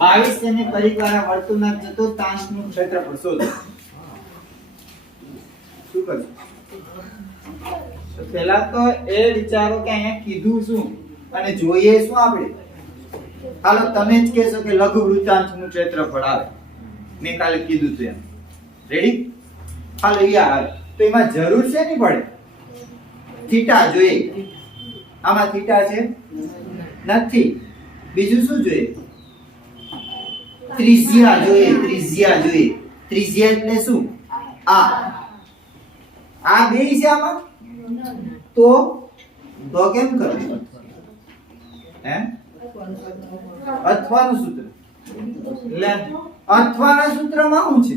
બાવીસ સેમી પરિઘવાળા વર્તુળના ચતુર્થાંશનું ક્ષેત્રફળ શોધો. શું કરશો પહેલા તો એ વિચારો કે અહીંયા કીધું શું અને જોઈએ શું આપણે? હાલો, તમે જ કહેશો કે લઘુ વૃત્તાંશનું ક્ષેત્રફળ આવે. મેં કાલે કીધું હતું એમ. રેડી હાલો યાર તો એમાં જરૂર છે નહીં પડે? થીટા જોઈએ. આમાં થીટા છે? નથી. બીજું શું જોઈએ? ત્રિજ્યા જોઈએ ત્રિજ્યા જોઈએ. ત્રિજ્યા એટલે શું? આ. આ બે છે આમાં? તો તો કેમ કરવું હે અથવાનું સૂત્ર. એટલે અથવાના સૂત્રમાં શું છે?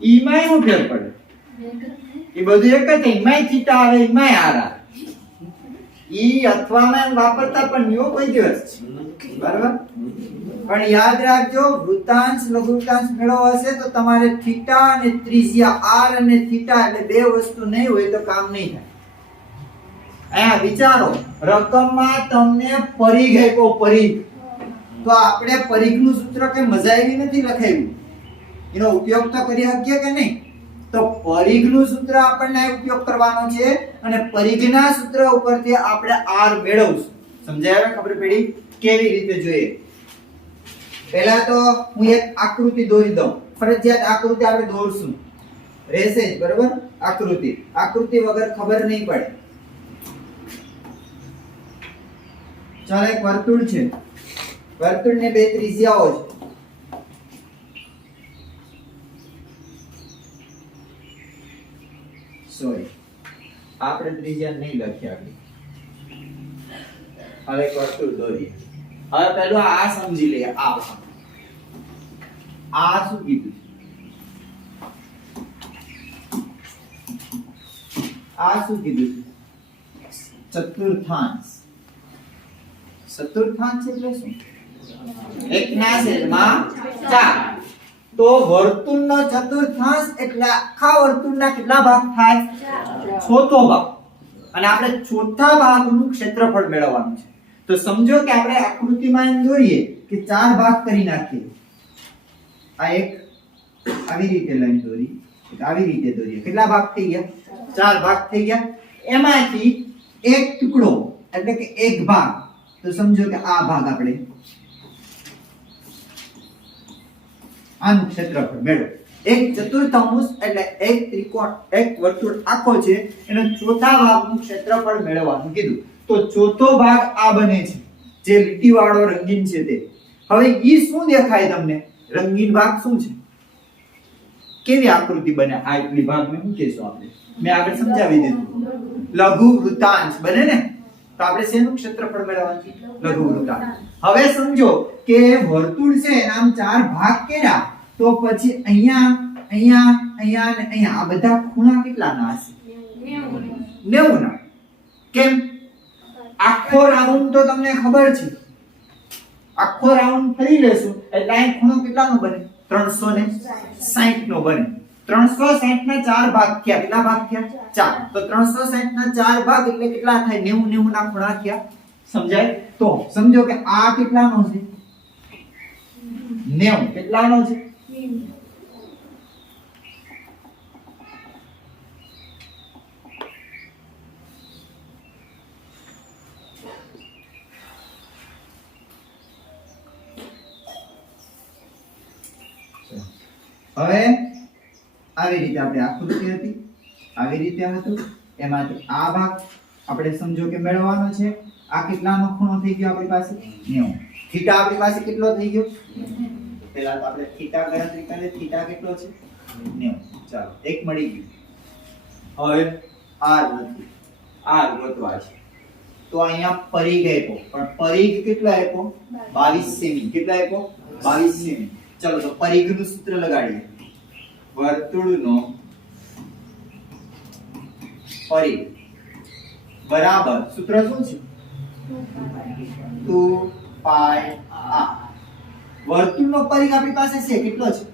ઈમાંય શું ફેર પડે? એ બધું એક જ ઈમાય થીટા આવે, ઈમાય આર આવે. ઈ અથવામાં વાપરતા પણ ન્યો કોઈ દિવસ. બરાબર? પણ યાદ રાખજો વૃત્તાંશ લઘુવૃત્તાંશ મેળવો હશે તો તમારે થીટા અને ત્રિજ્યા, આર અને થીટા એટલે બે વસ્તુ નહીં હોય તો કામ નહીં થાય. અહીંયા વિચારો, રકમમાં તમને પરિઘ આપ્યો, પરિઘ. તો આપણે પરિઘનું સૂત્ર કે મજા આવી નથી લખાવ્યું એનો ઉપયોગ તો કરી શકીએ કે નહીં? તો પરિઘનું સૂત્ર આપણને ઉપયોગ કરવાનો છે અને પરિઘના સૂત્ર ઉપરથી આપણે આર મેળવશું. સમજાય ખબર પડી? કેવી રીતે જોઈએ? પહેલા તો હું એક આકૃતિ દોરી દઉં. ફરજિયાત આકૃતિ આપણે દોરશું. રહેશે જ, બરાબર? આકૃતિ. આકૃતિ વગર ખબર નહીં પડે. ચાલો, એક વર્તુળ છે. વર્તુળને બે ત્રિજ્યાઓ છે. સોરી. આપણે ત્રિજ્યા નહીં લખ્યા હવે એક વર્તુળ દોરીએ. હવે પેલું આ સમજી લઈએ આ શું કીધું? આ શું કીધું? ચતુર્થાંશ. ચતુર્થાંશ એટલે શું? એકના છેદમાં ચાર. તો વર્તુળનો ચતુર્થાંશ એટલે આખા વર્તુળના કેટલા ભાગ થાય? ચોથો ભાગ. અને આપણે ચોથા ભાગનું ક્ષેત્રફળ મેળવવાનું છે. તો સમજો કે આપણે આકૃતિમાં એમ દોરીએ કે ચાર ભાગ કરી નાખીએ. આ એક આવી રીતે લાઈન દોરી. એક આવી રીતે દોરીએ. કેટલા ભાગ થઈ ગયા? ચાર ભાગ થઈ ગયા. એમાંથી એક ટુકડો એટલે કે એક ભાગ. તો સમજો કે આ ભાગ આપણે આનું ક્ષેત્રફળ મેળવો. એક ચતુર્થાંશ એટલે એક ત્રિકોણ, એક વર્તુળ આખો છે, એનો ચોથા ભાગનું ક્ષેત્રફળ મેળવવાનું કીધું. તો ચોથો ભાગ આ બને છે. જે લીટીવાળો રંગીન છે તે. હવે ઈ શું દેખાય તમને? રંગીન ભાગ શું છે? કેવી આકૃતિ બને આ એટલી ભાગને શું કહેશું આપણે. મેં આગળ સમજાવી દીધું. લઘુ વૃત્તાંશ બને ને? તો આપણે શેનું ક્ષેત્રફળ મેળવવાનું લઘુ વૃત્તાંશ હવે સમજો કે વર્તુળ છે, એના ચાર ભાગ કર્યા. તો પછી અહીંયા અહીંયા અહીંયા અને અહીંયા. આ બધા ખૂણા કેટલાના હશે? 90 ના કેમ? આખો રાઉન્ડ તો તમને ખબર છે. આખો રાઉન્ડ ફરી લેશું. એટલે અહીં ખૂણો કેટલાનો બને? 360 નો બને. 360 ના ચાર ભાગ થયા. કેટલા ભાગ થયા? ચાર. તો 360 ના ચાર ભાગ એટલે કેટલા થાય? 90 90 ના ખૂણા થયા. સમજાય? તો સમજો કે આ કેટલાનો છે? 90 કેટલાનો છે? હવે આવી રીતે આપણે આકૃતિ હતી. આવી રીતે હતું. એમાંથી આ ભાગ આપણે સમજો કે મેળવવાનો છે. આ કેટલાનો ખૂણો થઈ ગયો આપણી પાસે? 90 થીટા આપણી પાસે કેટલો થઈ ગયો? પહેલા તો આપણે થીટા ગણતરી કરીએ થીટા કેટલો છે? 90 ચાલો એક મળી ગયું. હવે આર નથી આર ગોતવા છે. તો અહીંયા પરિઘ આપ્યો પણ પરિઘ કેટલો આપ્યો 22 સેમી કેટલો આપ્યો 22 સેમી ચલો તો પરિઘનું સૂત્ર લગાડીએ. વર્તુળનો પરિઘ બરાબર. સૂત્ર શું છે? 2 પાઈ r. વર્તુળનો પરિઘ આપણી પાસે છે? કેટલો છે?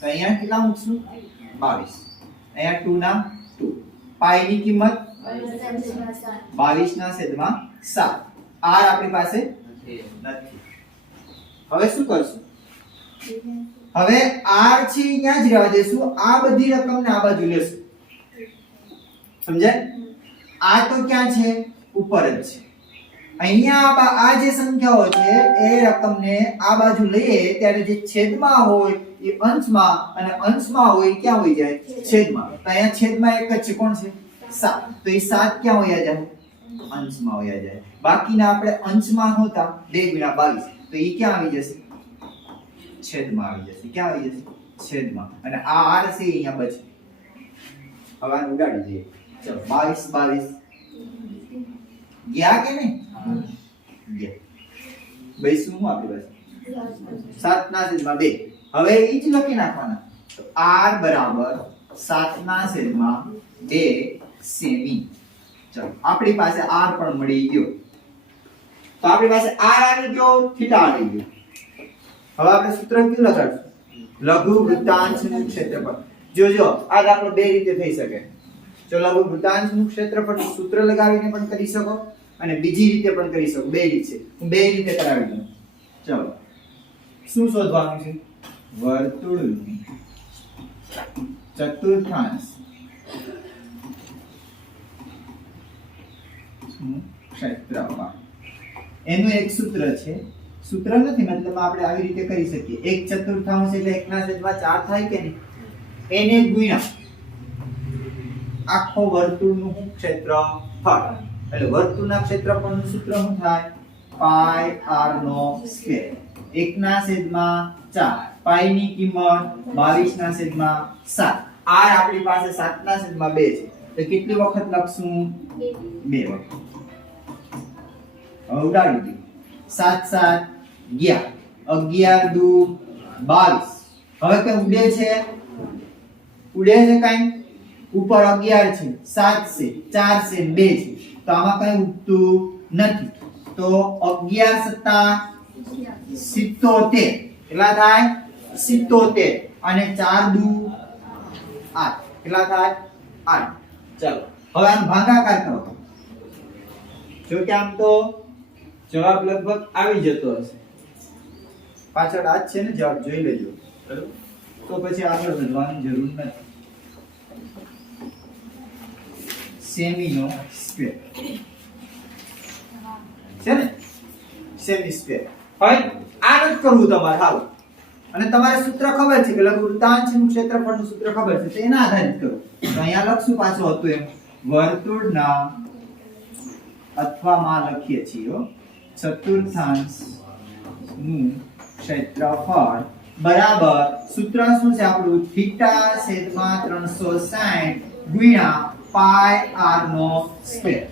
તો અહીંયા કેટલા મૂકશું? 22 અહીંયા 2 ના 2 પાઈ ની કિંમત? 22 ના છેદમાં 7 આર આપણી પાસે નથી. હવે શું કરશું? હવે આર છે ત્યાં જ રહેવા દેશું. આ બધી રકમને આ બાજુ લેશું. સમજાય? આ તો ક્યાં છે? ઉપર જ છે. અહીંયા આ જે સંખ્યાઓ છે, એ રકમને આ બાજુ લઈએ, ત્યારે જે છેદમાં હોય એ અંશમાં અને અંશમાં હોય ક્યાં હોય જાય? છેદમાં. તો અહીંયા છેદમાં એક જ છે, કોણ છે? સાત. તો એ સાત ક્યાં હોય જાય? અંશમાં હોય જાય. બાકીના આપણે અંશમાં બે ગુણ્યા બાવીસ. તો એ ક્યાં આવી જશે? છેદમાં આવી જશે. ક્યાં આવી જશે? છેદમાં. અને આ આર છે અહીંયા બચે. હવે ઉડાડી દઈએ. ચલો, બાવીસ બાવીસ. ગયા કે નહીં? ગયા. ભાઈ શું આપણી પાસે? સાત ના છેદમાં બે. હવે એ જ લખી નાખવાના. r બરાબર સાત ના છેદમાં બે સેમી. ચલો, આપણી પાસે r પણ મળી ગયો. તો આપણી પાસે r આવી ગયો, થીટા આવી ગયો. હવે આપણે સૂત્ર કેવું લખાડશું? લઘુ વૃત્તાંશનું ક્ષેત્રફળ. જોજો આ દાખલો બે રીતે થઈ શકે. જો લઘુ વૃત્તાંશનું ક્ષેત્રફળ સૂત્ર લગાવીને પણ કરી શકો. અને બીજી રીતે પણ કરી શકો. બે રીત. છે હું બે રીતે કરાવી દઉં. ચલો. શું શોધવાનું છે? વર્તુળનું ચતુર્થાંશ. ક્ષેત્રફળ. એનું એક સૂત્ર છે. સૂત્ર નથી મતલબ આપણે આવી રીતે કરી શકીએ. એક ચતુર્થાંશ એટલે એકના છેદમાં ચાર થાય કે નહીં? એને ગુણ્યા. આખો વર્તુળનું ક્ષેત્રફળ. એટલે વર્તુળના ક્ષેત્રફળનું સૂત્ર શું થાય? પાઈ r નો સ્ક્વેર. એકના છેદમાં 4 પાઈ ની કિંમત બાવીસ ના છેદમાં સાત. r આપણી પાસે સાત ના છેદમાં 2 છે. તો કેટલી વખત લખશું? બે વખત. હવે ઉડાડી દઈએ સાત સાત ગયા અગિયાર, દુ, બાવીસ. હવે કે ઉડે છે? ઉડે છે કાઈ? ઉપર અગિયાર છે, સાત છે, ચાર છે ને બે છે. તો આમાં કઈ ઉગતું નથી તો અગિયાર સત્તા સિત્તોતેર કેટલા થાય સિત્તોતેર અને ચાર દુ આઠ કેટલા થાય આઠ ચાલો હવે આમ ભાગાકાર કરો જો કે આમ તો જવાબ લગભગ આવી જતો હશે પાછળ આ જ છે ને જવાબ જોઈ લેજો બરાબર તો પછી આગળ વધવાની જરૂર નથી સેમીનો સ્ક્વેર છે ને સેમી સ્ક્વેર હવે આ નથી કરવું તમારે, હાલ. અને તમારે સૂત્ર ખબર છે કે લઘુ વૃત્તાંશનું ક્ષેત્રફળનું સૂત્ર ખબર છે, તો એના આધારિત કરો. તો અહીંયા લખશું પાછું હતું એમ. વર્તુળના અથવા લખીએ છીએ, હો. ચતુર્થાંશનું ક્ષેત્રફળ બરાબર સૂત્ર શું છે આપણું? થીટા છેદમાં 360 ગુણ્યા પાઈ આર નો સ્ક્વેર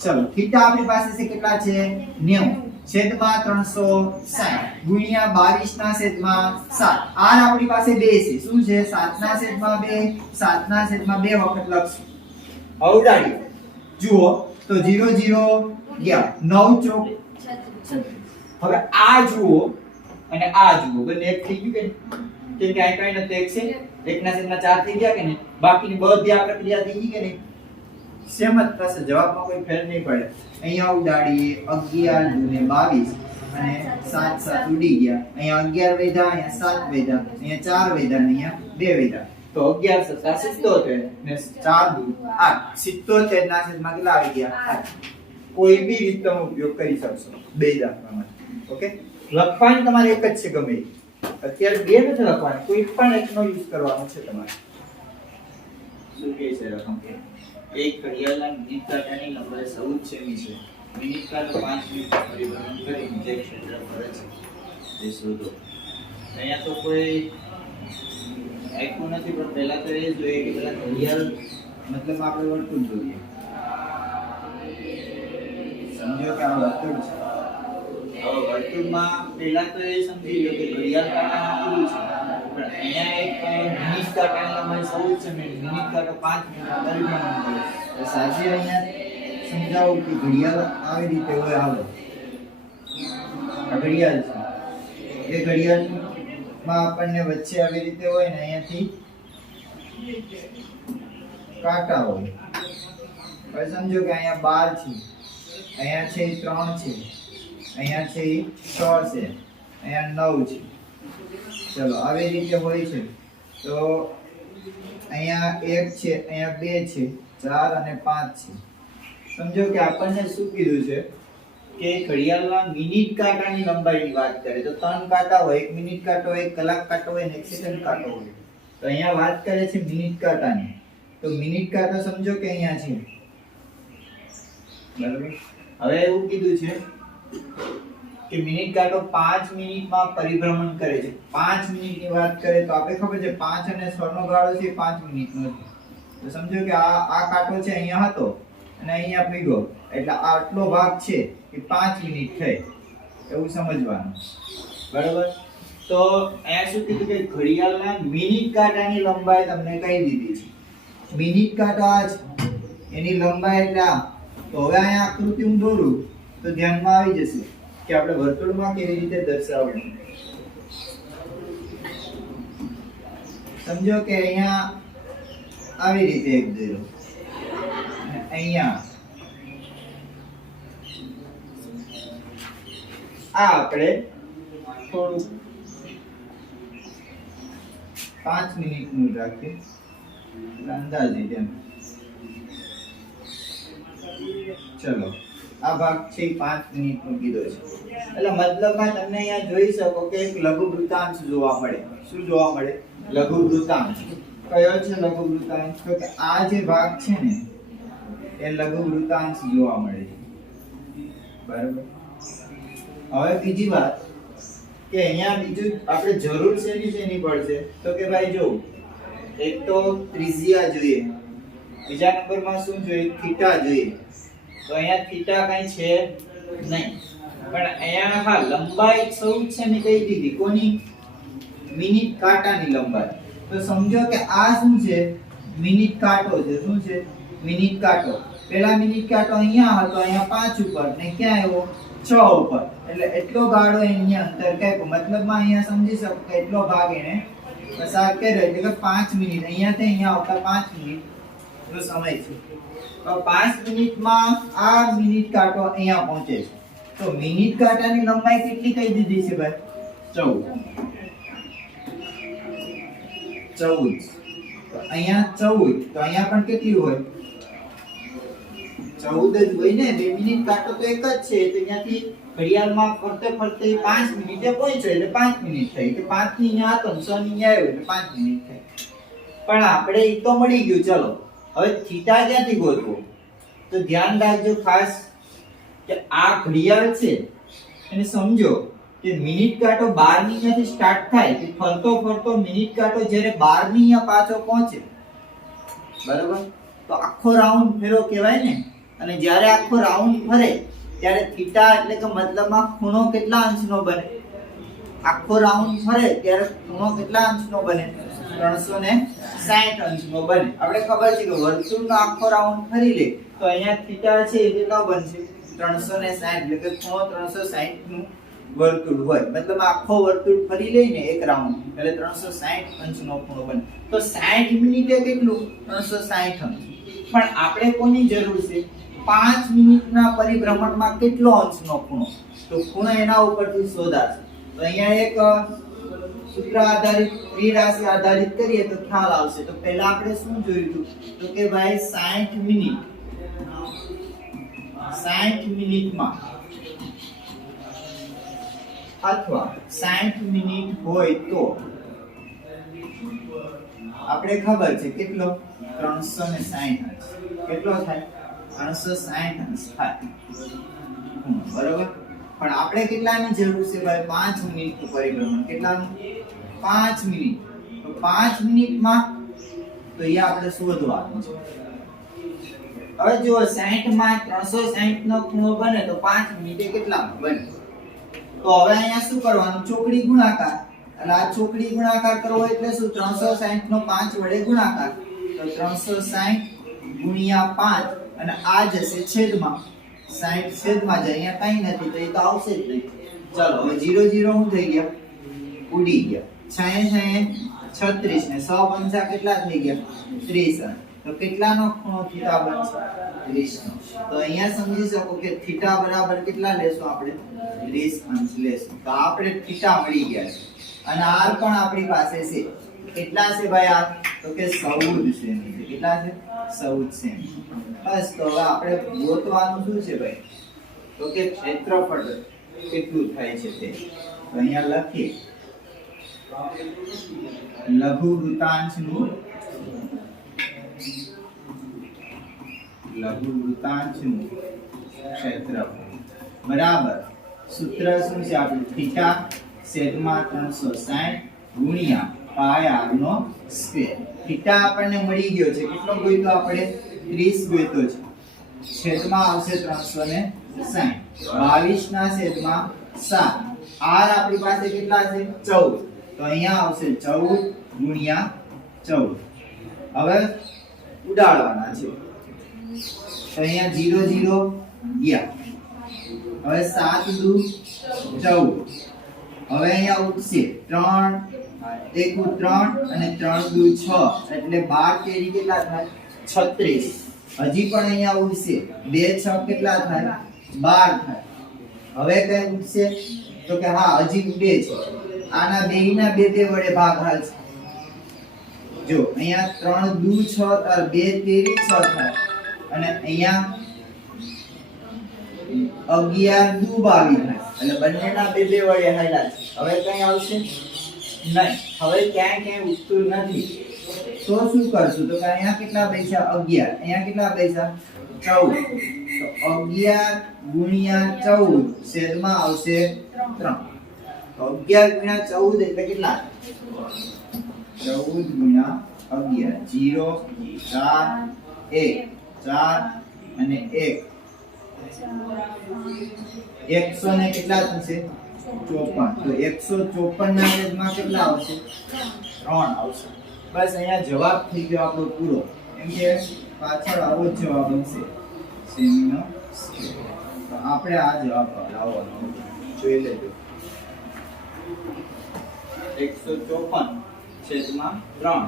ચલો થીટા આપણી પાસે છે, કેટલા છે? 90 છેદમાં 360 ગુણ્યા 22 ના છેદમાં 7 આર આપણી પાસે 2 છે. શું છે? 7 ના છેદમાં 2 7 ના છેદમાં 2 વખત લખશું. અવડાડી જુઓ, તો 0 0 ગયા. 9 ચોક. હવે આ જુઓ, અને આ જુઓ. બંને એક થઈ ગયું કે કે કાઈ કાઈ નથી, એક છે? એકના છેદમાં ચાર થઈ ગયા કે નહીં? બાકીની બધી આ પ્રક્રિયા થઈ ગઈ કે નહીં? સેમ જ થશે જવાબમાં કોઈ ફેર નહીં પડે. અહીંયા ઉડાડીએ અગિયાર દુને બાવીસ અને સાત સાત ઉડી ગયા. અહીંયા અગિયાર વેધા અહીંયા સાત વેધા અહીંયા ચાર વેધા અને અહીંયા બે વેધા. તો અગિયાર સત્તા સિત્તોતેર ને ચાર દુ આઠ. સિત્તોતેર ના છેદમાં કેટલા આવી ગયા? કોઈ બી રીત તમે ઉપયોગ કરી શકશો બે દાખલામાં ઓકે? લખવાની તમારે એક જ છે ગમે. અત્યારે બે નથી લખવાની, કોઈ પણ એકનો યુઝ કરવાનો છે તમારે. શું કહે છે રકમ એક ઘડિયાળના મિનિટ કાંટાની લંબાઈ ચૌદ સેમી છે. મિનિટ કાંટો પાંચ મિનિટ પરિભ્રમણ કરીને જે ક્ષેત્ર ફરે છે તે શોધો. અહીંયા તો કોઈ આપ્યું નથી, પણ પહેલા તો એ જોઈએ કે પેલા ઘડિયાળ મતલબ આપણે વર્તુળ જોઈએ. સમજો કે આ વર્તુળ છે? વર્તુળમાં પહેલા તો એ સમજી લો કે ઘડિયાળ કાંટામાં પૂરું છે. પણ અહીંયા એક મિનિટ કાંટાની લંબાઈ ચૌદ સેમી મિનિટ કાંટો પાંચ મિનિટ પરિભ્રમણ કરે સાચી અહીંયા સમજાવું કે ઘડિયાળ આવી રીતે હોય આવે. ઘડિયાળ છે. એ ઘડિયાળમાં આપણને વચ્ચે આવી રીતે હોય ને અહીંયાથી કાંટા હોય. સમજો કે અહીંયા બાર છે, અહીંયા છે, ત્રણ છે. અહીંયા છે એ છ છે. અહીંયા નવ છે. ચલો, આવી રીતે હોય છે. તો અહીંયા એક છે, અહીંયા બે છે, ચાર અને પાંચ છે. સમજો કે આપણને શું કીધું છે? કે ઘડિયાળના મિનિટ કાંટાની લંબાઈની વાત કરે. તો ત્રણ કાંટા હોય, એક મિનિટ કાંટો હોય, એક કલાક કાંટો હોય એક સેકન્ડ કાંટો હોય. તો અહીંયા વાત કરે છે મિનિટ કાંટાની. તો મિનિટ કાંટો સમજો કે અહીંયા છે? બરાબર? હવે એવું કીધું છે કે મિનિટ કાંટો પાંચ મિનિટમાં પરિભ્રમણ કરે છે. પાંચ મિનિટની વાત કરે તો આપણે ખબર છે, પાંચ અને છ નો ગાળો છે પાંચ મિનિટનો છે. તો સમજો કે આ આ કાંટો છે અહીંયા હતો અને અહીંયા ભીગો એટલે આટલો ભાગ છે એ પાંચ મિનિટ થઈ એવું સમજવાનું. બરાબર? તો અહીંયા શું કીધું કે ઘડિયાળના મિનિટ કાંટાની લંબાઈ તમને કહી દીધી છે. મિનિટ કાંટો એની લંબાઈ એટલે તો હવે અહીંયા આકૃતિ હું દોરું. તો ધ્યાનમાં આવી જશે કે આપણે વર્તુળમાં કેવી રીતે દર્શાવવું. સમજો કે અહીંયા આવી રીતે એક દોરો. અહીંયા. આ આપણે થોડું પાંચ મિનિટનું રાખીએ. અંદાજે જેમ ચલો. આ ભાગ છે, પાંચ મિનિટનો કીધો છે. એટલે મતલબમાં તમને અહીંયા જોઈ શકો કે એક લઘુ વૃત્તાંશ જોવા મળે. શું જોવા મળે? લઘુ વૃત્તાંશ કયો છે લઘુ વૃત્તાંશ તો કે આ જે ભાગ છે ને, એ લઘુ વૃત્તાંશ જોવા મળે છે. બરાબર? હવે બીજી વાત કે અહીંયા બીજું આપણે જરૂર શેની શેની પડશે તો કે ભાઈ જો, એક તો ત્રિજ્યા જોઈએ. બીજા નંબરમાં શું જોઈએ? થીટા જોઈએ. તો અહીંયા થીટા કઈ છે નહીં. પણ અહીંયા હા, લંબાઈ સૌથી છે ને કહી દીધી. કોની? મિનિટ કાંટાની લંબાઈ. તો સમજો કે આ શું છે? મિનિટ કાંટો છે. શું છે? મિનિટ કાંટો. પેલા મિનિટ કાંટો અહીંયા હતો, અહીંયા પાંચ ઉપર ને ક્યાં આવ્યો? છ ઉપર. એટલે એટલો ગાળો એની અંતર કાપ્યો મતલબમાં અહીંયા સમજી શકો કે એટલો ભાગ એને પસાર કર્યો. એટલે કે પાંચ મિનિટ. અહીંયાથી અહીંયા આવતા પાંચ મિનિટ નો સમય છે. પાંચ મિનિટમાં આ મિનિટ કાંટો અહીંયા પહોંચે છે. તો મિનિટ કાંટાની લંબાઈ કેટલી કહી દીધી છે ભાઈ? ચૌદ. ચૌદ. તો અહીંયા ચૌદ. તો અહીંયા પણ કેટલી હોય? ચૌદ જ હોય ને? બે મિનિટ કાંટો તો એક જ છે. તો અહીંયાથી ઘડિયાળમાં ફરતે ફરતે પાંચ મિનિટે પહોંચ્યો. એટલે પાંચ મિનિટ થઈ. કે પાંચની અહીંયા હતો છ ની અહીંયા આવ્યો, એટલે પાંચ મિનિટ થઈ. પણ આપણે એ તો મળી ગયું. ચલો. હવે થીટા ક્યાંથી ગોતવો? તો ધ્યાન રાખજો ખાસ કે આ ઘડિયાળ છે, એને સમજો કે મિનિટ કાંટો 12 ની અહીંયાથી સ્ટાર્ટ થાય કે ફરતો ફરતો મિનિટ કાંટો જ્યારે 12 ની અહીંયા પાછો પહોંચે. બરાબર? તો આખો રાઉન્ડ ફેરો કહેવાય ને? અને જ્યારે આખો રાઉન્ડ ફરે, ત્યારે થીટા એટલે કે મતલબમાં ખૂણો કેટલા અંશનો બને? આખો રાઉન્ડ ફરે, ત્યારે ખૂણો કેટલા અંશનો બને? ત્રણસો ને સાઠ અંશનો બને. આપણે ખબર છે કે વર્તુળનો આખો રાઉન્ડ ફરી લે, તો અહીંયા થીટા છે એ કેટલો બનશે? ત્રણસો ને સાહીઠ એટલે ખૂણો ત્રણસો સાઠનું વર્તુળ હોય. મતલબ આખો વર્તુળ ફરી લઈને એક રાઉન્ડ એટલે ત્રણસો સાહીઠ અંશનો ખૂણો બને. તો સાહીઠ મિનિટે કેટલું? ત્રણસો સાહીઠ અંશ. પણ આપણે કોની જરૂર છે? પાંચ મિનિટના પરિભ્રમણમાં કેટલો અંશનો ખૂણો? તો ખૂણો એના ઉપરથી શોધાશે. તો અહીંયા એક સૂત્ર આધારિત, ત્રિરાશી આધારિત કરીએ તો ખ્યાલ આવશે. તો પહેલા આપણે શું જોયું હતું તો કે ભાઈ 60 મિનિટ. 60 મિનિટમાં. અથવા 60 મિનિટ હોય તો આપણે ખબર છે કેટલો? 360 અંશ. કેટલો થાય? 360 અંશ થાય. બરોબર? પણ આપણે કેટલાની જરૂર છે ભાઈ? 5 મિનિટનું પરિભ્રમણ. કેટલાનું? 5 મિનિટ. તો પાંચ મિનિટમાં તો એ આપણે શોધવાનું છે. હવે જુઓ 60 માં 360 નો ખૂણો બને તો 5 મિનિટે કેટલા બને? તો હવે અહીંયા શું કરવાનું? ચોકડી ગુણાકાર. અને આ ચોકડી ગુણાકાર કરવો એટલે શું? 360 નો 5 વડે ગુણાકાર. તો 360 ગુણ્યા 5 અને આ જશે છેદમાં. 60 છેદમાં જાય, અહીંયા કઈ નથી, તો એ તો આવશે જ નહીં. ચલો, હવે 0 0 હું થઈ ગયા? ઉડી ગયા. 60 60 36 ને સો પંચા કેટલા થઈ ગયા 30 તો કેટલાનો ખૂણો થીટા બનશે 30 નો તો અહીંયા સમજી શકો કે થીટા બરાબર કેટલા લેશું આપણે 30 અંશ લેશું તો આપણે થીટા મળી ગયા છે અને આર પણ આપણી પાસે છે કેટલા છે ભાઈ આર તો કે 14 સેમી છે કેટલા છે સૌદ છે બસ તો હવે આપણે ગોતવાનું શું છે ભાઈ તો કે ક્ષેત્રફળ કેટલું થાય છે તે તો અહીંયા લખીએ લઘુ વૃતાંશનું લઘુ વૃતાંશનું ક્ષેત્રફળ બરાબર સૂત્ર શું છે આપણું? થીટા સેગમાં ત્રણસો સાઠ ગુણ્યા પાય r નો સ્ક્વેર થીટા આપણને મળી ગયો છે। કેટલો ગોઈતો આપણે? 30 ગોઈતો છે। છેદમાં આવશે 360 22 ના છેદમાં સાત. આર આપણી પાસે કેટલા છે? 14 તો અહીંયા આવશે 14 ગુણ્યા 14 હવે ઉડાડવાના છે. તો અહીંયા 0 0 ગયા. હવે 7 દુ 14 હવે અહીંયા ઉઠશે 3 એક 3 અને 3 દુ 6 એટલે 12 તેરી કેટલા થાય? 36 હજી પણ અહીંયા ઉડશે. બે છ કેટલા થાય? 12 થાય. હવે કઈ ઉડશે? તો કે હા, હજી ઉડે છે. આના બેયના બે બે વડે ભાગ હાલશે જો, અહીંયા ત્રણ દુ છ બે તેરી છ થાય. અને અહીંયા અગિયાર દુ બાવી થાય. એટલે બંનેના બે બે વડે હાલ્યા છે. હવે કઈ આવશે? નહીં. હવે ક્યાંય ક્યાંય ઉઠતું નથી. તો શું કરશું? તો અહીંયા કેટલા પૈસા? અગિયાર. અહીંયા કેટલા પૈસા? ચૌદ. તો અગિયાર ગુણ્યા ચૌદ છેદમાં આવશે ત્રણ. અગિયાર ગુણ્યા ચૌદ એટલે કેટલા? ચૌદ ગુણ્યા અગિયાર. જીરો, ચાર, એક. ચાર અને એક. એકસો ને કેટલા થશે? ચોપન. તો એકસો ચોપન કેટલા આવશે? ત્રણ આવશે. બસ અહીંયા જવાબ થઈ ગયો આપણો પૂરો. એમ કે પાછળ આવો જ જવાબ બનશે સેમીનો આપણે આ જવાબ લાવવાનો. જોઈ લેજો. એકસો ચોપન છેદમાં ત્રણ.